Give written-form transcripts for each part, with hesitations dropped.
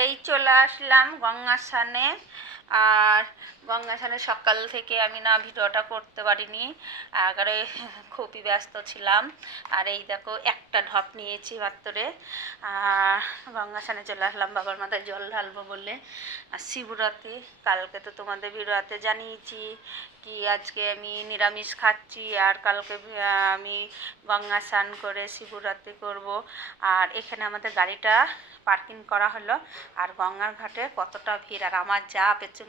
এই চলে আসলাম গঙ্গার স্নানে। আর গঙ্গা স্নানে সকাল থেকে আমি না ভিডিওটা করতে পারিনি, আগে খুবই ব্যস্ত ছিলাম। আর এই দেখো একটা ঢপ নিয়েছি মাত্রে। আর গঙ্গা স্নানে চলে আসলাম বাবার মাথায় জল ঢালবো বলে। আর শিবরাত্রি কালকে তো তোমাদের ভিডিওতে জানিয়েছি কি আজকে আমি নিরামিষ খাচ্ছি, আর কালকে আমি গঙ্গা স্নান করে শিবরাত্রি করব। আর এখানে আমাদের গাড়িটা পার্কিং করা হলো। আর গঙ্গার ঘাটে কতটা ভিড়, আর আমার যা পেছন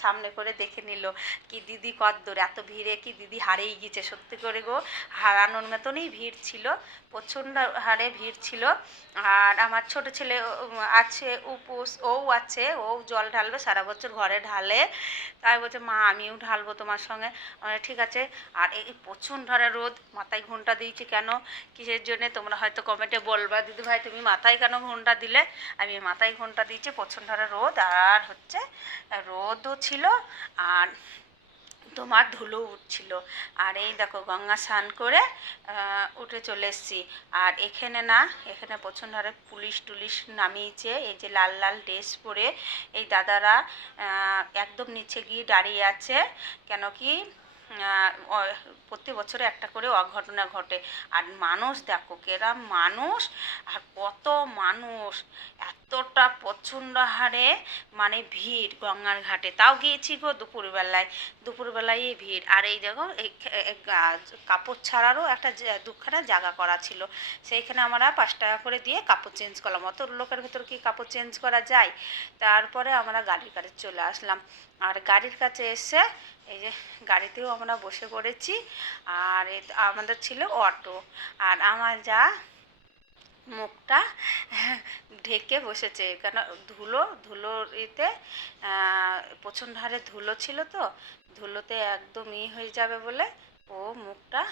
সামনে করে দেখে নিল কি দিদি কত দূর, এত ভিড়ে কি দিদি হারিয়ে গেছে। সত্যি করে গো, হারানোর মতনই ভিড় ছিল, প্রচণ্ড হারে ভিড় ছিল। আর আমার ছোট ছেলে আছে উপোস, ও জল ঢালবে, সারা বছর ঘরে ঢালে। তাই বলছে মা আমিও ঢালবো তোমার সঙ্গে। ঠিক আছে। আর এই প্রচণ্ড হারে রোদ, মাথায় ঘোমটা দিয়েছি কেন, কিসের জন্যে তোমরা হয়তো কমেন্টে বলবা দিদি ভাই তুমি মাথায় কেন ঘোমটা দিলে। আমি মাথায় ঘোমটা দিয়েছি, প্রচণ্ড হারে রোদ, আর হচ্ছে রোদও ছিল, আর তোমার ধুলো উঠছিল। আর এই দেখো গঙ্গা স্নান করে উঠে চলে এসেছি। আর এখানে না, এখানে প্রচণ্ড হারে পুলিশ টুলিশ নামিয়েছে, এই যে লাল লাল ড্রেস পরে এই দাদারা একদম নিচে গিয়ে দাঁড়িয়ে আছে। কেন কি প্রতি বছরে একটা করে অঘটনা ঘটে। আর মানুষ দেখো কেরাম মানুষ, আর কত মানুষ, এতটা প্রচণ্ড হারে মানে ভিড় গঙ্গার ঘাটে। তাও গিয়েছি গো দুপুরবেলায় ভিড়। আর এই দেখো এই কাপড় ছাড়ারও একটা দুখানা জায়গা করা ছিল, সেইখানে আমরা 5 টাকা করে দিয়ে কাপড় চেঞ্জ করলাম। অত লোকের ভেতর কি কাপড় চেঞ্জ করা যায়। তারপরে আমরা গাড়ির কাছে চলে আসলাম। আর গাড়ির কাছে এসে এই যে গাড়িতেও আমরা বসে পড়েছি। আর আমাদের ছিল অটো। আর আমার যা মুখটা ঢেকে বসেছে, কেন ধুলোর এতে প্রচণ্ড হারে ধুলো ছিল, তো ধুলোতে একদম হয়ে যাবে বলে ও মুখটা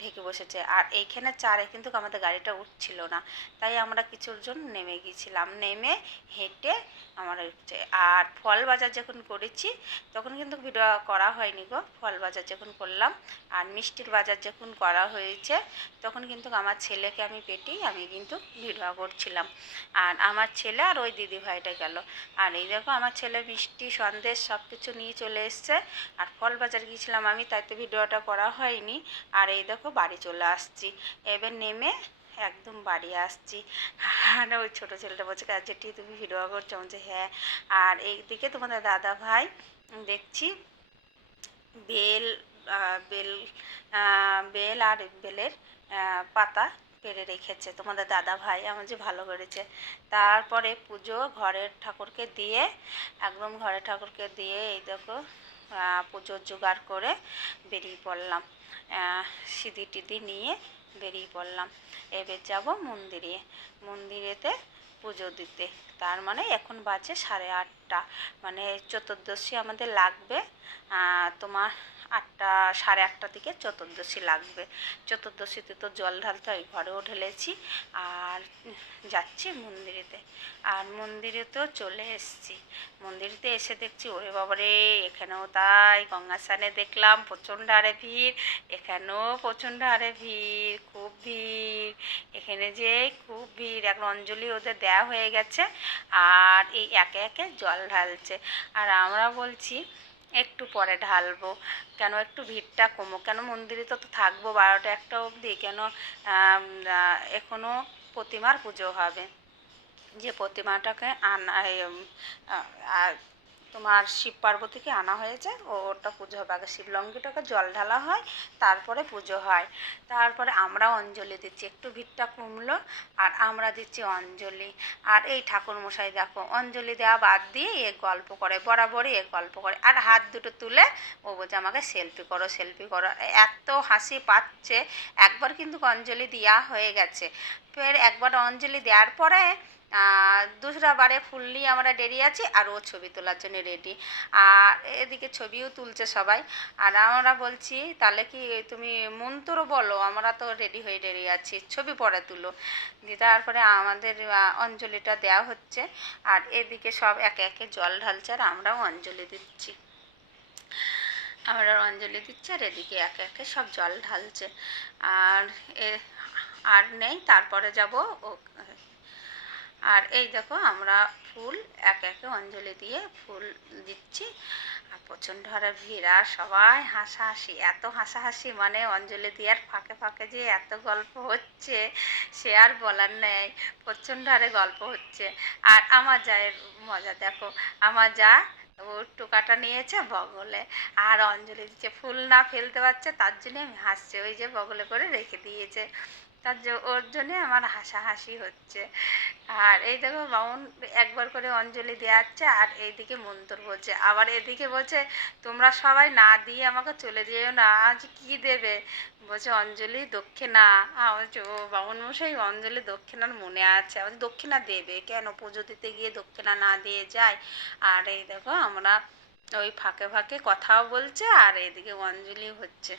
ঢেকে বসেছে। আর এইখানে চারে কিন্তু আমাদের গাড়িটা উঠছিল না, তাই আমরা কিছুজন নেমে গিয়েছিলাম, নেমে হেঁটে আমরা উঠছে। আর ফল বাজার যখন করেছি তখন কিন্তু ভিডিও করা হয়নি গো, ফল বাজার যখন করলাম। আর মিষ্টির বাজার যখন করা হয়েছে তখন কিন্তু আমার ছেলেকে আমি পেটেই আমি কিন্তু ভিডিও করছিলাম। আর আমার ছেলে আর ওই দিদি ভাইটা গেল। আর এই দেখো আমার ছেলে মিষ্টি সন্দেশ সব কিছু নিয়ে চলে এসছে। আর ফল বাজার গিয়েছিলাম আমি, তাই তো ভিডিওটা করা হয়নি। আর এই দেখো বাড়ি চলে আসছি, এবার নেমে একদম বাড়ি আসছি। আর ওই ছোটো ছেলেটা বলছে যেটি তুমি ভিডিও করছো, বলছে হ্যাঁ। আর এইদিকে তোমাদের দাদা ভাই দেখছি বেল বেল বেল আর বেলের পাতা পেরে রেখেছে তোমাদের দাদা ভাই, আমার যে ভালো করেছে। তারপরে পুজো ঘরের ঠাকুরকে দিয়ে, একদম ঘরের ঠাকুরকে দিয়ে এই দেখো পুজোর জোগাড় করে বেরিয়ে পড়লাম। সিঁদি টিদি নিয়ে বেরিয়ে পড়লাম। এবার যাব মন্দিরেতে পুজো দিতে। তার মানে এখন বাজে 8:30, মানে চতুর্দশী আমাদের লাগবে তোমার 8টা 8:30 দিকে চতুর্দশী লাগবে। চতুর্দশীতে তো জল ঢালতে হয়, ঘরেও ঢেলেছি। আর যাচ্ছি মন্দিরেতে। আর মন্দিরেতেও চলে এসেছি। মন্দিরেতে এসে দেখছি ওরে বাবারে, এখানেও তাই গঙ্গা স্নানে দেখলাম প্রচণ্ড হারে ভিড়, এখানেও প্রচণ্ড হারে ভিড়, খুব ভিড়। এখানে যে খুব ভিড়, এখন অঞ্জলি ওদের দেওয়া হয়ে গেছে, আর এই একে একে জল ঢালছে। আর আমরা বলছি একটু পরে ঢালবো, কেন একটু ভিড়টা কমুক, কেন মন্দিরে তো থাকবো 12টা 1টা অবধি, কেন এখনও প্রতিমার পুজো হবে। যে প্রতিমাটাকে তোমার শিব পার্বতীকে আনা হয়েছে, ওটা পুজো হবে। আগে শিবলঙ্গিটাকে জল ঢালা হয়, তারপরে পুজো হয়। তারপরে আমরা অঞ্জলি দিচ্ছি, একটু ভিড়টা কমলো, আর আমরা দিচ্ছি অঞ্জলি। আর এই ঠাকুরমশাই দেখো অঞ্জলি দেওয়া বাদ দিয়ে এ গল্প করে, বরাবরই এ গল্প করে। আর হাত দুটো তুলে ও বলছে আমাকে সেলফি করো সেলফি করো, এত হাসি পাচ্ছে। একবার কিন্তু অঞ্জলি দেওয়া হয়ে গেছে, ফের একবার অঞ্জলি দেওয়ার পরে দুসরা বারে ফুল নিয়ে আমরা রেডি আছি, আর ও ছবি তোলার জন্য রেডি। আর এদিকে ছবিও তুলছে সবাই। আর আমরা বলছি তাহলে কি তুমি মন্ত্র বলো, আমরা তো রেডি হয়ে আছি, ছবি পরে তুলো। দিয়ে তারপরে আমাদের অঞ্জলিটা দেওয়া হচ্ছে। আর এদিকে সব একে একে জল ঢালছে, আর আমরাও অঞ্জলি দিচ্ছি। আর এদিকে একে একে সব জল ঢালছে। আর আর নেই, তারপরে যাব আর এই দেখো আমরা ফুল একে একে অঞ্জলি দিয়ে ফুল দিচ্ছি। আর প্রচণ্ড হারে ভিড়, আর সবাই হাসাহাসি, এত হাসাহাসি মানে অঞ্জলি দেওয়ার ফাঁকে ফাঁকে যে এত গল্প হচ্ছে সে আর বলার নেই। প্রচণ্ড হারে গল্প হচ্ছে। আর আমার জায়ের মজা দেখো, আমার যা ও টোকাটা নিয়েছে বগলে, আর অঞ্জলি দিচ্ছে, ফুল না ফেলতে পারছে তার জন্যে আমি হাসছে, ওই যে বগলে করে রেখে দিয়েছে, ওর জন্যে আমার হাসাহাসি হচ্ছে। আর এই দেখো বামুন একবার করে অঞ্জলি দেওয়াচ্ছে, আর এইদিকে মন্ত্র বলছে, আবার এদিকে বলছে তোমরা সবাই না দিয়ে আমাকে চলে যেও না, আজ কি দেবে, বলছে অঞ্জলি দক্ষিণা। বলছে ও বামুন মশাই অঞ্জলি দক্ষিণার মনে আছে, আমাদের দক্ষিণা দেবে কেন, পুজো দিতে গিয়ে দক্ষিণা না দিয়ে যায়। আর এই দেখো আমরা ওই ফাঁকে ফাঁকে কথাও বলছে আর এদিকে অঞ্জলি হচ্ছে।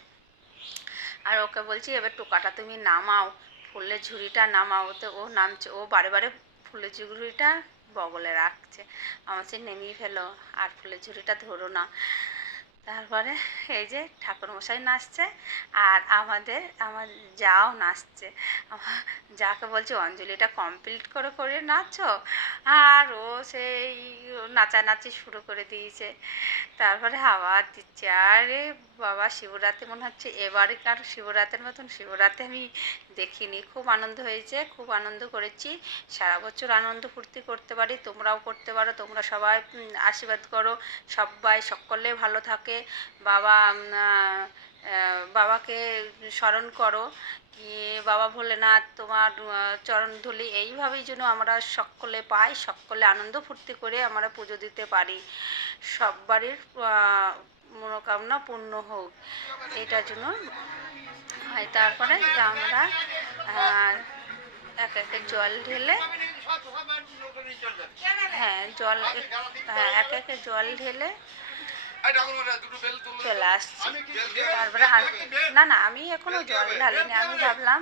আর ওকে বলছি এবার টোকাটা তুমি নামাও, ফুলের ঝুড়িটা নামাও, তো ও নামছে, ও বারে বারে ফুলের ঝুড়িটা বগলে রাখছে, আমার সে নেমেই ফেলো আর ফুলের ঝুড়িটা ধরো না। তারপরে এই যে ঠাকুরমশাই নাচছে, আর আমার যাও নাচছে, যাকে বলছি অঞ্জলিটা কমপ্লিট করে করে নাচো, আর ও সেই নাচানাচি শুরু করে দিয়েছে। তারপরে আবার দিচ্ছে। আরে বাবা, শিবরাত্রি মনে হচ্ছে এবারকার শিবরাত্রির মতন শিবরাত্রি আমি দেখিনি, খুব আনন্দ হয়েছে, খুব আনন্দ করেছি। সারা বছর আনন্দ ফুর্তি করতে পারি, তোমরাও করতে পারো, তোমরা সবাই আশীর্বাদ করো, সবাই সকলে ভালো থাকে। বাবা বাবাকে স্মরণ করো, কি বাবা ভোলেনাথ তোমার চরণ ধুলি, এইভাবেই যেন আমরা সকলে পাই, সকলে আনন্দ ফুর্তি করে আমরা পুজো দিতে পারি, সবারই মনোকামনা পূর্ণ হোক, এটার জন্য হয়। তারপরে আমরা এক একে জল ঢেলে, হ্যাঁ জল, হ্যাঁ এক একে জল ঢেলে চলে আসছি। তারপরে না না, আমি এখনো জল ঢালিনি, আমি ভাবলাম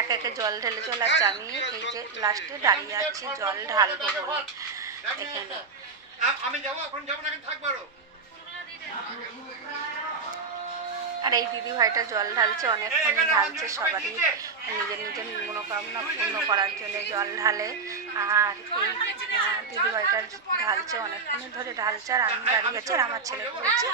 এক একে জল ঢেলে চলে আসছি, আমি এই যে লাস্টে দাঁড়িয়ে আছি জল ঢালবো বলে এখানে। আমি যাবো, এখন যাবো না, থাকবো। আর এই দিদিভাইটা জল ঢালছে, অনেকক্ষণ ঢালছে, সবারই নিজের নিজের মনোকামনা পূর্ণ করার জন্য জল ঢালে। আর এই দিদিভাইটা ঢালছে, অনেকক্ষণ ধরে ঢালছে, আর আমি দাঁড়িয়ে আছি, আর আমার ছেলেকে বলছি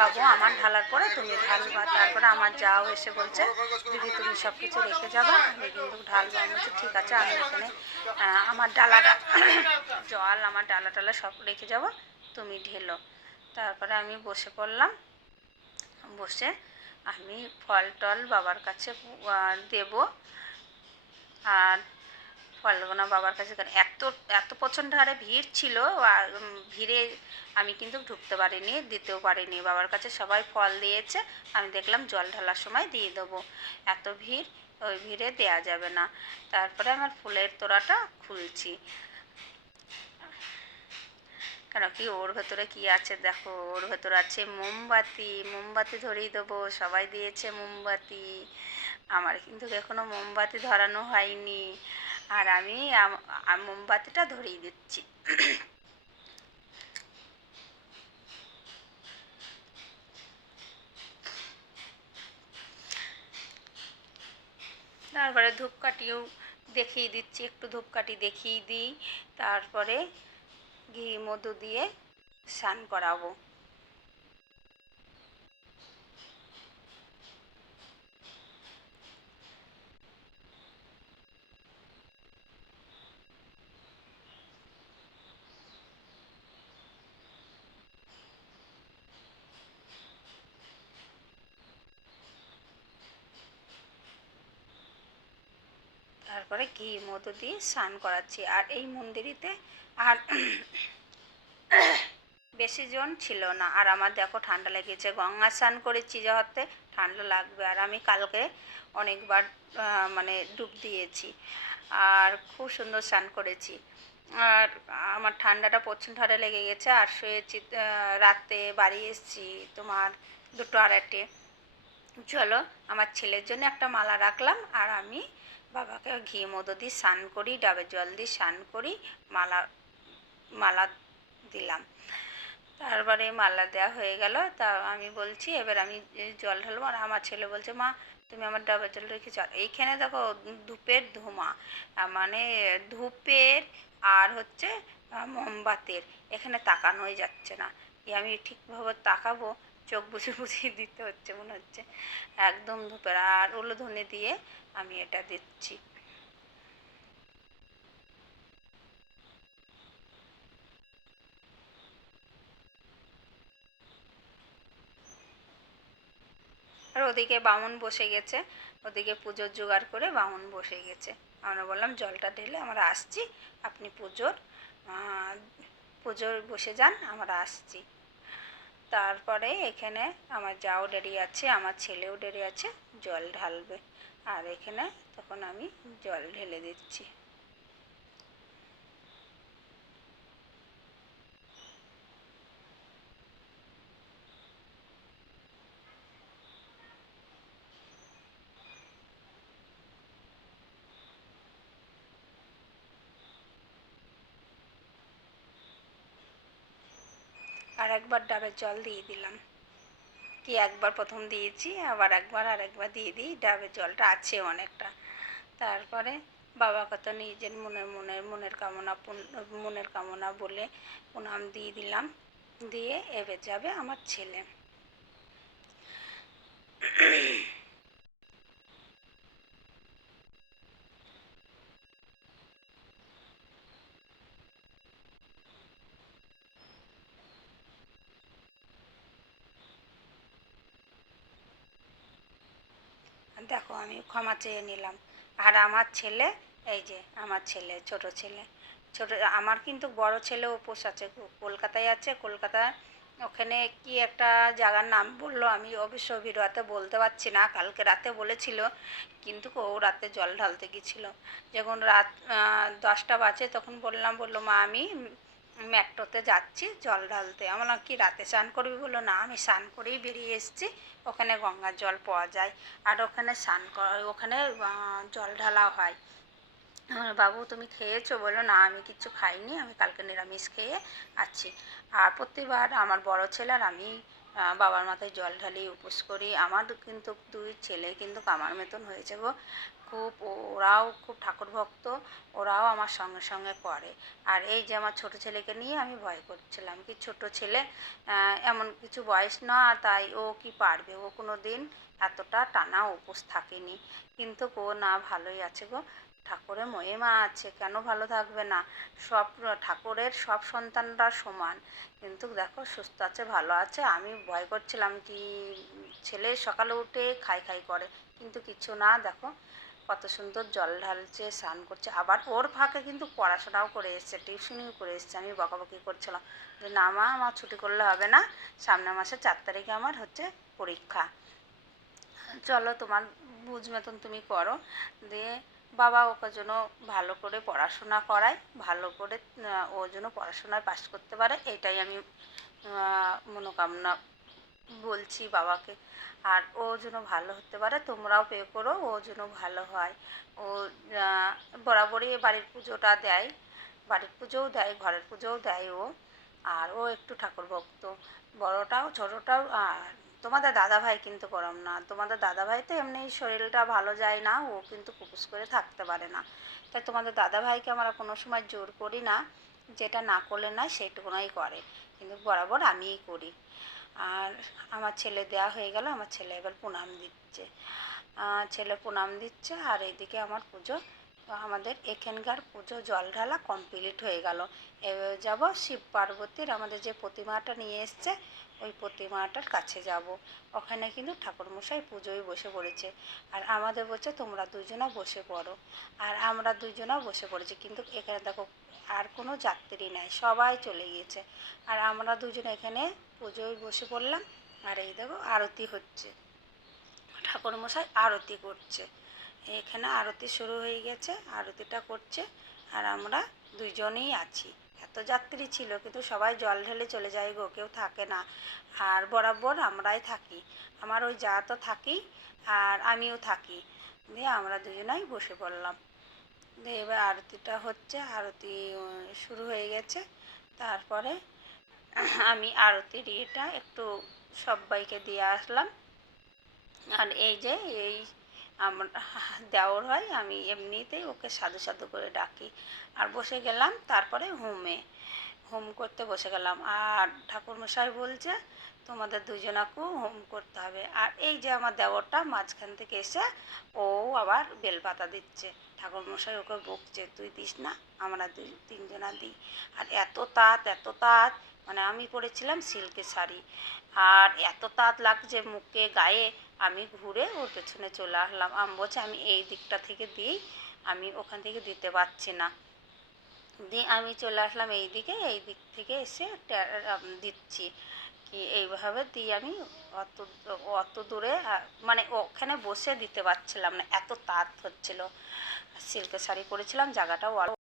বাবু আমার ঢালার পরে তুমি ঢালবা। তারপরে আমার যাও এসে বলছে দিদি তুমি সব কিছু রেখে যাবা, আমি কিন্তু ঢালবো। আমি বলছি ঠিক আছে, আমি এখানে আমার ডালাটা জল, আমার ডালা টালা সব রেখে যাবো, তুমি ঢেলো। তারপরে আমি বসে পড়লাম, বসে আমি ফল টল বাবার কাছে দেব। আর ফলগুলো বাবার কাছে, এত এত প্রচণ্ড হারে ভিড় ছিল, আর ভিড়ে আমি কিন্তু ঢুকতে পারিনি, দিতেও পারিনি বাবার কাছে, সবাই ফল দিয়েছে, আমি দেখলাম জল ঢালার সময় দিয়ে দেবো, এত ভিড়, ওই ভিড়ে দেয়া যাবে না। তারপরে আমার ফুলের তোড়াটা খুলছি, কেন কি ওর ভেতরে কি আছে দেখো, ওর ভেতরে আছে মোমবাতি, মোমবাতি ধরিয়ে দেবো, সবাই দিয়েছে মোমবাতি, আমার কিন্তু এখনো মোমবাতি ধরানো হয়নি, আর আমি মোমবাতিটা ধরিয়ে দিচ্ছি। তারপরে ধূপকাঠিও দেখিয়ে দিচ্ছি, একটু ধূপকাঠি দেখিয়ে দিই, তারপরে ঘি মধু দিয়ে স্নান করাবো। তারপরে ঘি মধু দিয়ে স্নান করাচ্ছি। আর এই মন্দিরেতে আর বেশি জন ছিল না, আর আমার দেখো ঠান্ডা লেগেছে, গঙ্গা স্নান করেছি যাতে ঠান্ডা লাগবে, আর আমি কালকে অনেকবার মানে ডুব দিয়েছি, আর খুব সুন্দর স্নান করেছি। আর আমার ঠান্ডাটা প্রচণ্ড হারে লেগে গেছে, আর শুয়েছি, রাতে বাড়ি এসেছি তোমার 2টা-2:30। চলো আমার ছেলের জন্য একটা মালা রাখলাম, আর আমি বাবাকে ঘি মধু দিয়ে স্নান করি, ডাবের জল দিয়ে স্নান করি, মালা মালা দিলাম। তারপরে মালা দেওয়া হয়ে গেল, তা আমি বলছি এবার আমি জল ঢালবো, আর আমার ছেলে বলছে মা তুমি আমার ডাবের জল রেখেছো। আর এইখানে দেখো ধূপের ধোঁয়া, মানে ধূপের আর হচ্ছে মোমবাতির, এখানে তাকানোই যাচ্ছে না। আমি ঠিকভাবে তাকাবো, চোখ বুঝে বুঝিয়ে দিতে হচ্ছে মনে হচ্ছে। একদম ধূপের আর উলুধ্বনি দিয়ে আমি এটা দিচ্ছি। আর ওদিকে বামুন বসে গেছে, ওদিকে পুজোর জোগাড় করে বামুন বসে গেছে। আমরা বললাম জলটা ঢেলে আমরা আসছি, আপনি পুজোর বসে যান, আমরা আসছি। তারপরে এখানে আমার যাও দেরি আছে, আমার ছেলেও দেরি আছে, জল ঢালবে। আর এখানে তখন আমি জল ঢেলে দিচ্ছি। আর একবার ডাবের জল দিয়ে দিলাম, কি একবার প্রথম দিয়েছি, আবার একবার আর একবার দিয়ে দিই, ডাবের জলটা আছে অনেকটা। তারপরে বাবাকে তো নিজের মনের কামনা বলে প্রণাম দিয়ে দিলাম, দিয়ে এবার যাবে আমার ছেলে। দেখো আমি ক্ষমা চেয়ে নিলাম। আর আমার ছেলে, এই যে আমার ছেলে, ছোট ছেলে, ছোট, আমার কিন্তু বড় ছেলে উপোস আছে, কলকাতায় আছে। কলকাতায় ওখানে কি একটা জায়গার নাম বললো, আমি অবশ্য ভিডিওতে বলতে পারছি না, কালকে রাতে বলেছিল, কিন্তু ও রাতে জল ঢালতে গিয়েছিল। যখন রাত 10টা বাজে তখন বললো মা আমি মেট্রোতে যাচ্ছি জল ঢালতে। আমার কি রাতে স্নান করবি? বললো না, আমি স্নান করেই বেরিয়ে এসেছি, ওখানে গঙ্গার জল পাওয়া যায়, আর ওখানে ওখানে জল ঢালা হয়। বাবু তুমি খেয়েছো? বললো না আমি কিচ্ছু খাইনি, আমি কালকে নিরামিষ খেয়ে আছি। আর প্রতিবার আমার বড় ছেলে আর আমি বাবার মাথায় জল ঢালি, উপোস করি। আমার কিন্তু 2 ছেলে কিন্তু আমার মতন হয়েছে গো, খুব, ওরাও খুব ঠাকুর ভক্ত, ওরাও আমার সঙ্গে সঙ্গে করে। আর এই যে আমার ছোট ছেলেকে নিয়ে আমি ভয় করছিলাম, কি ছোট ছেলে, এমন কিছু বয়স না, তাই ও কি পারবে, ও কোনো দিন এতটা টানা উপোস থাকেনি, কিন্তু ও না ভালোই আছে গো। ঠাকুরের মহিমা আছে, কেন ভালো থাকবে না? সব ঠাকুরের সব সন্তানরা সমান, কিন্তু দেখো সুস্থ আছে, ভালো আছে। আমি ভয় করছিলাম কি ছেলে সকালে উঠে খাই খাই করে, কিন্তু কিছু না, দেখো কত সুন্দর জল ঢালছে, স্নান করছে, আবার ওর ফাঁকে কিন্তু পড়াশোনাও করে এসছে, টিউশনিও করে এসছে। আমি বকাবকি করছিলাম যে না মা, আমার ছুটি করলে হবে না, সামনের মাসে 4 তারিখে আমার হচ্ছে পরীক্ষা, চলো তোমার বুঝ মতন তুমি করো। দিয়ে বাবা ওকে জন্য ভালো করে পড়াশোনা করায়, ভালো করে ও যেন পড়াশোনায় পাশ করতে পারে, এটাই আমি মনোকামনা বলছি বাবাকে। আর ও যেন ভালো হতে পারে, তোমরাও পে করো ও যেন ভালো হয়। ও বরাবরই বাড়ির পুজোটা দেয়, বাড়ির পুজোও দেয়, ঘরের পুজোও দেয় ও। আর ও একটু ঠাকুর ভক্ত, বড়টাও ছোটোটাও। আর তোমাদের দাদাভাই কিন্তু গরম না, তোমাদের দাদাভাই তো এমনি শরীরটা ভালো যায় না, ও কিন্তু কুপুস করে থাকতে পারে না, তাই তোমাদের দাদাভাইকে আমরা কোনো সময় জোর করি না, যেটা না করলে না সেইটুকুনাই করে, কিন্তু বরাবর আমিই করি। আর আমার ছেলে দেয়া হয়ে গেল, আমার ছেলে এবার প্রণাম দিচ্ছে, ছেলে প্রণাম দিচ্ছে। আর এইদিকে আমার পুজো, আমাদের এখানকার পুজো জল ঢালা কমপ্লিট হয়ে গেল। এবার যাব শিব পার্বতীর আমাদের যে প্রতিমাটা নিয়ে এসছে, ওই প্রতিমাটার কাছে যাব। ওখানে কিন্তু ঠাকুরমশাই পুজোয় বসে পড়েছে, আর আমাদের বলছে তোমরা 2জনা বসে পড়ো। আর আমরা 2জনা বসে পড়েছি, কিন্তু এখানে দেখো আর কোনো যাত্রী নাই, সবাই চলে গিয়েছে, আর আমরা 2জন এখানে পুজোয় বসে পড়লাম। আর এই দেখো আরতি হচ্ছে, ঠাকুরমশাই আরতি করছে, এখানে আরতি শুরু হয়ে গেছে, আরতিটা করছে। আর আমরা 2জনই আছি, এত যাত্রী ছিল কিন্তু সবাই জল ঢেলে চলে যায় গো, কেউ থাকে না। আর বরাবর আমরাই থাকি, আমার ওই যা তো থাকি, আর আমিও থাকি, দিয়ে আমরা 2জনাই বসে পড়লাম। দিয়ে এবার আরতিটা হচ্ছে, আরতি শুরু হয়ে গেছে। তারপরে আমি আরতির ইয়েটা একটু সবাইকে দিয়ে আসলাম, আর এই যে এই আমার দেওর হয়, আমি এমনিতেই ওকে সাধু সাধু করে ডাকি। আর বসে গেলাম তারপরে হোম করতে বসে গেলাম। আর ঠাকুরমশাই বলছে তোমাদের দুজনাকেও হোম করতে হবে। আর এই যে আমার দেওরটা মাঝখান থেকে এসে ও আবার বেলপাতা দিচ্ছে। ঠাকুরমশাই ওকে বকছে তুই দিস না, আমরা দুই তিনজনা দিই। আর এত তাঁত, মানে আমি পরেছিলাম সিল্কের শাড়ি, আর এত তাঁত লাগছে মুখে গায়ে। আমি ঘুরে ওর পেছনে চলে আসলাম। আমি বলছি আমি এই দিকটা থেকে দিই, আমি ওখান থেকে দিতে পারছি না। দিয়ে আমি চলে আসলাম এই দিকে, এই দিক থেকে এসে দিচ্ছি। কি এইভাবে দিয়ে আমি অত অত দূরে মানে ওখানে বসে দিতে পারছিলাম না, এত তাঁত হচ্ছিল। সিল্কের শাড়ি পরেছিলাম, জায়গাটাও